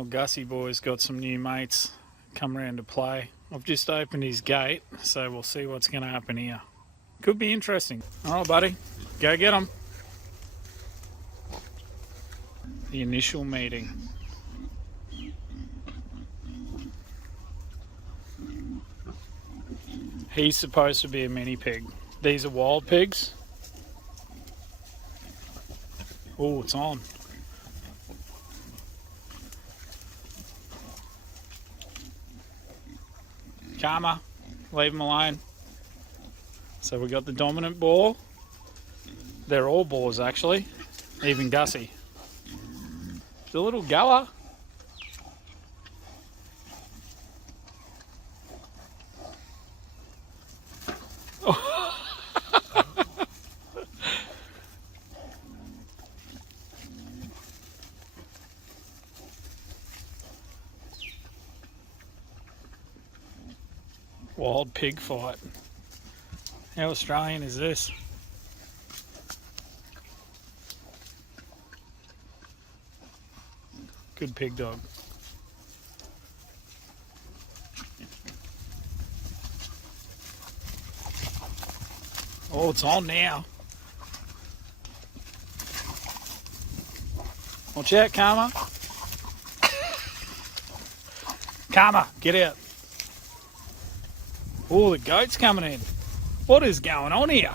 Well, Gussie boy's got some new mates come around to play. I've just opened his gate, so we'll see what's going to happen here. Could be interesting. All right, buddy, go get him. The initial meeting. He's supposed to be a mini pig. These are wild pigs. Oh, it's on. Karma, leave him alone. So we got the dominant boar. They're all boars actually, even Gussie. The little goer. Wild pig fight. How Australian is this? Good pig dog. Oh, it's on now. Watch out, Karma. Karma, get out. Oh, the goat's coming in. What is going on here?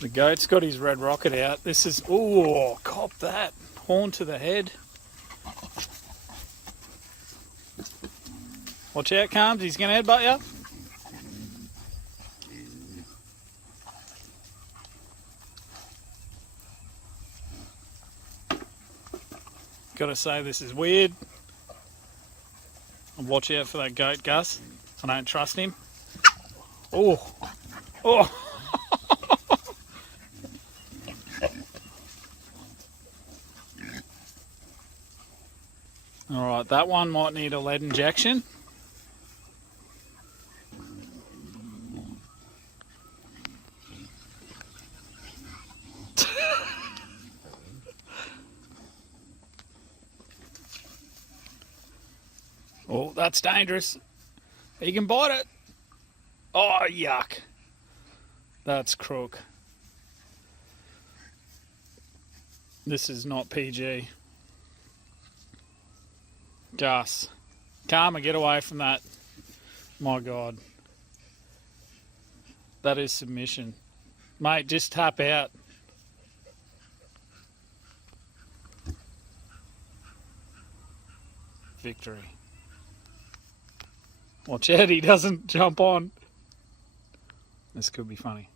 The goat's got his red rocket out. This is, oh, cop that. Horn to the head. Watch out, Carms, he's going to headbutt you. Gotta say, this is weird. And watch out for that goat, Gus. I don't trust him. Oh, oh. All right, that one might need a lead injection. Oh, that's dangerous. You can bite it. Oh, yuck. That's crook. This is not PG. Gus. Karma, get away from that. My God. That is submission. Mate, just tap out. Victory. Watch out, he doesn't jump on. This could be funny.